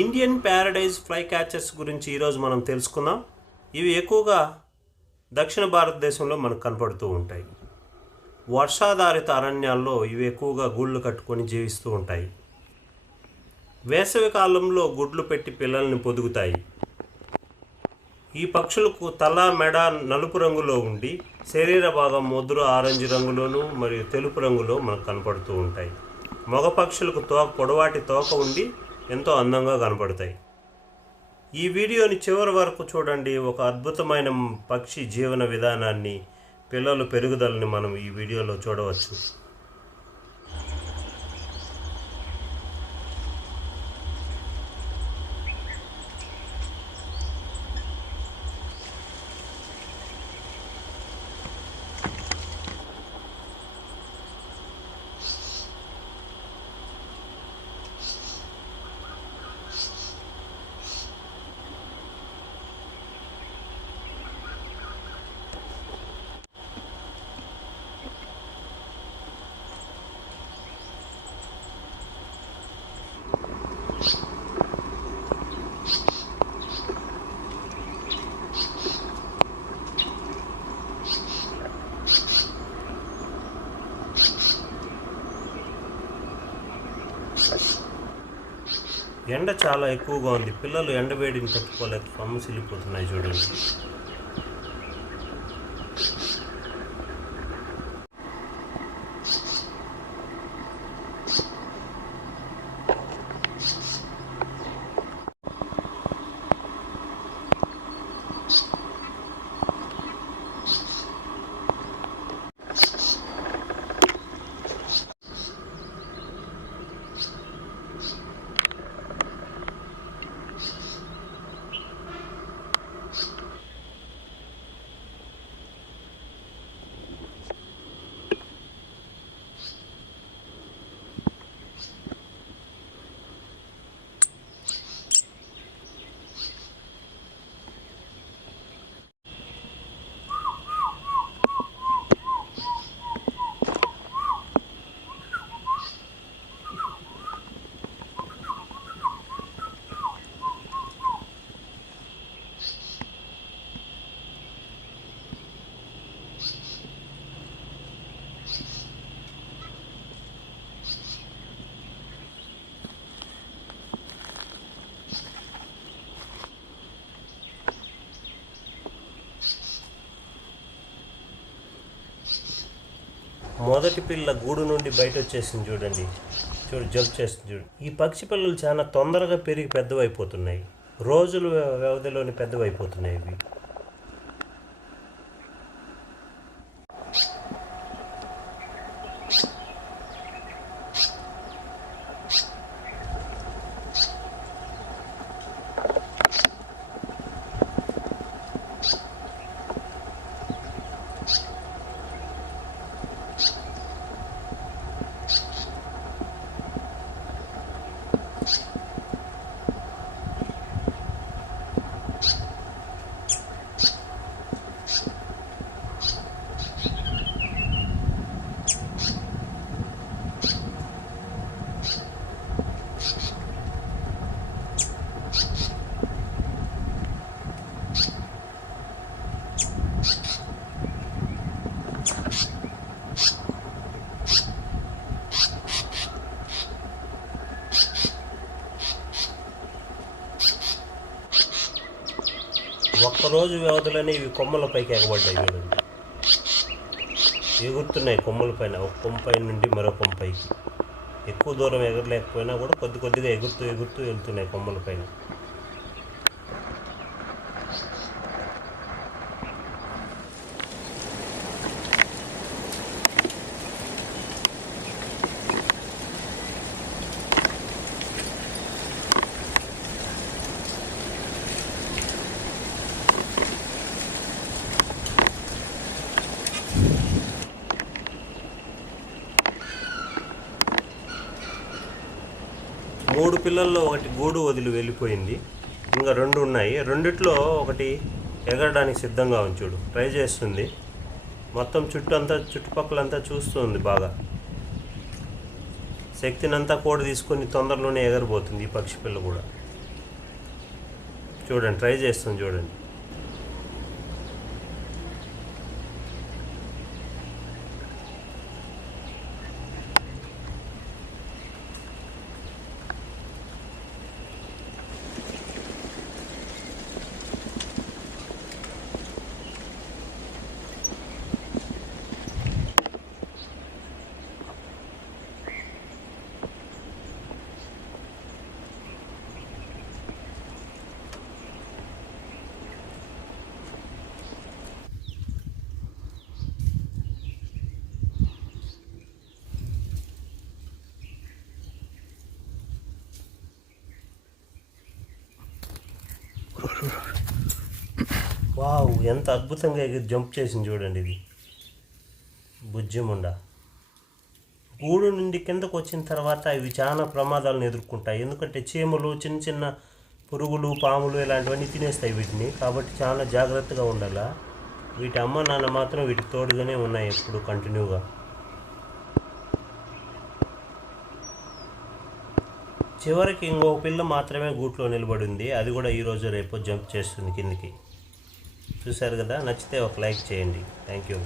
Indian Paradise fly catchers గురించి ఈరోజు మనం తెలుసుకుందాం. ఇవి ఎక్కువగా దక్షిణ భారతదేశంలో మనకు కనపడుతూ ఉంటాయి. వర్షాధారిత అరణ్యాల్లో ఇవి ఎక్కువగా గూళ్ళు కట్టుకొని జీవిస్తూ ఉంటాయి. వేసవి కాలంలో గుడ్లు పెట్టి పిల్లల్ని పొదుగుతాయి. ఈ పక్షులకు తల మెడ నలుపు రంగులో ఉండి శరీర భాగం ముద్ర ఆరెంజ్ రంగులోను మరియు తెలుపు రంగులో మనకు కనపడుతూ ఉంటాయి. మగ పక్షులకు తోక పొడవాటి తోక ఉండి ఎంతో అందంగా కనపడతాయి. ఈ వీడియోని చివరి వరకు చూడండి. ఒక అద్భుతమైన పక్షి జీవన విధానాన్ని పిల్లల పెరుగుదలని మనం ఈ వీడియోలో చూడవచ్చు. ఎండ చాలా ఎక్కువగా ఉంది. పిల్లలు ఎండ వేడిని తట్టుకోలేక సొమ్మసిల్లిపోతున్నాయి చూడండి. మొదటి పిల్ల గూడు నుండి బయట వచ్చేసింది చూడండి. చూడు జంప్ చేస్తుంది చూడు. ఈ పక్షి పిల్లలు చాలా తొందరగా పెరిగి పెద్దవైపోతున్నాయి. రోజుల వ్యవధిలోని పెద్దవైపోతున్నాయి ఇవి. ఒక్కరోజు వ్యవధిలోనే ఇవి కొమ్మల పైకి ఎగబడ్డాయి చూడండి. ఎగురుతున్నాయి కొమ్మల పైన ఒక కొమ్మ నుండి మరో కొమ్మ పైకి. ఎక్కువ దూరం ఎగరలేకపోయినా కూడా కొద్ది కొద్దిగా ఎగురుతూ ఎగురుతూ వెళ్తున్నాయి కొమ్మల పైన. మూడు పిల్లల్లో ఒకటి గూడు వదిలి వెళ్ళిపోయింది. ఇంకా రెండు ఉన్నాయి. రెండిట్లో ఒకటి ఎగరడానికి సిద్ధంగా ఉంచుడు ట్రై చేస్తుంది. మొత్తం చుట్టూ అంతా చుట్టుపక్కలంతా చూస్తుంది బాగా. శక్తినంతా కోడి తీసుకొని తొందరలోనే ఎగరబోతుంది ఈ పక్షి పిల్ల కూడా. చూడండి ట్రై చేస్తుంది చూడండి. వావ్ ఎంత అద్భుతంగా ఎగిరి జంప్ చేసింది చూడండి ఇది. బుజ్జిముండ. గూడు నుండి కిందకు వచ్చిన తర్వాత ఇవి చాలా ప్రమాదాలను ఎదుర్కొంటాయి. ఎందుకంటే చీమలు చిన్న చిన్న పురుగులు పాములు ఇలాంటివన్నీ తినేస్తాయి వీటిని. కాబట్టి చాలా జాగ్రత్తగా ఉండాలా. వీటి అమ్మ నాన్న మాత్రం వీటికి తోడుగానే ఉన్నాయి ఎప్పుడు కంటిన్యూగా. చివరికి ఇంకో పిల్ల మాత్రమే గూట్లో నిలబడింది అది కూడా ఈరోజు రేపు జంప్ చేస్తుంది కిందికి. చూశారు కదా నచ్చితే ఒక లైక్ చేయండి. Thank you.